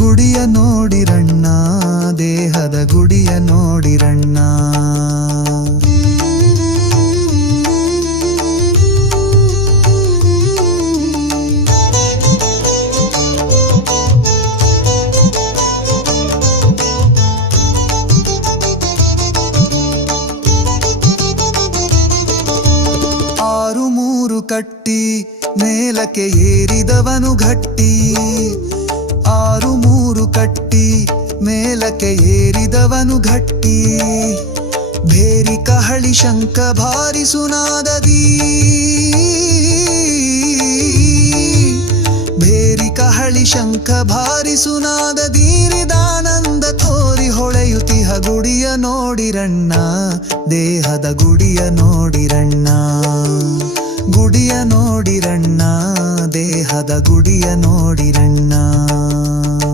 ಗುಡಿಯ ನೋಡಿರಣ್ಣ, ದೇಹದ ಗುಡಿಯ ನೋಡಿರಣ್ಣ. ಆರು ಮೂರು ಕಟ್ಟಿ ಮೇಲಕ್ಕೆ ಏರಿದವನು ಗಟ್ಟಿ, ಆರು ಮೂರು ಕಟ್ಟಿ ಮೇಲಕ್ಕೆ ಏರಿದವನು ಗಟ್ಟಿ. ಬೇರಿ ಕಹಳಿ ಶಂಖ ಭಾರಿಸುನಾದದಿ, ಬೇರಿ ಕಹಳಿ ಶಂಖ ಭಾರಿಸುನಾದದಿ. ನಿದಾನಂದ ತೋರಿ ಹೊಳೆಯುತಿಹ ಗುಡಿಯ ನೋಡಿರಣ್ಣ, ದೇಹದ ಗುಡಿಯ ನೋಡಿರಣ್ಣ. ಗುಡಿಯ ನೋಡಿರಣ್ಣ, ದೇಹದ ಗುಡಿಯ ನೋಡಿರಣ್ಣ.